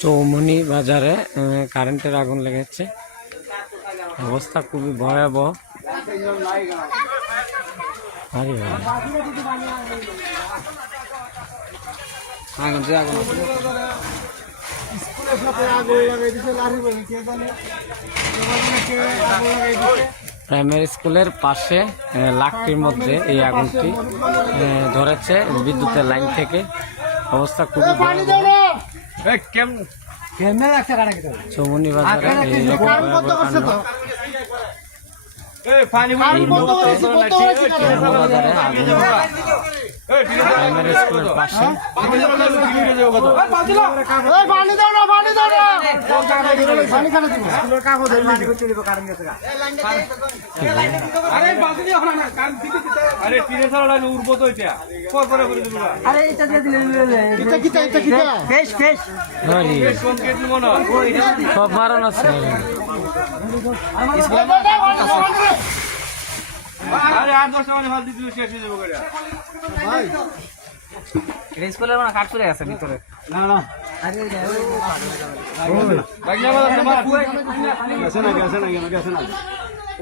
চৌমনি বাজারে কারেন্টের আগুন লেগেছে, অবস্থা খুবই ভয়াবহ। প্রাইমারি স্কুলের পাশে লাকটির মধ্যে এই আগুনটি ধরেছে বিদ্যুতের লাইন থেকে। অবস্থা খুবই চৌমনি বাজারে প্রাইমারি স্কুলের পাশে সব মারণ আছে। স্কুলের মানে কাঠ চলে গেছে ভিতরে।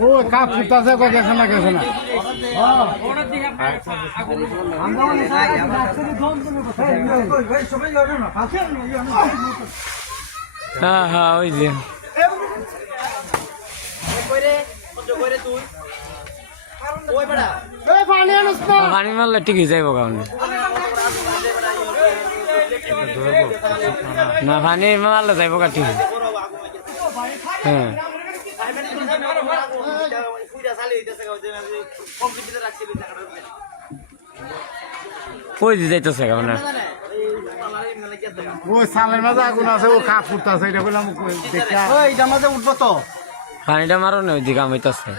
ও কাপ ফুটাছে গেছে না গেছে না। হ্যাঁ হ্যাঁ ওই যে পানি মারলে ঠিকই যাইব কারণ না পানি মারলে যাইব কা ঠিক। হ্যাঁ কই দিয়ে যাইতেছে কেমন ওই সালের মাঝে আগুন আছে, ও কাপ ফুটতেছে, এটা বললাম এইটার মাঝে উঠবো তো পানিটা মারো না ওইদিকে আমাইতেছে।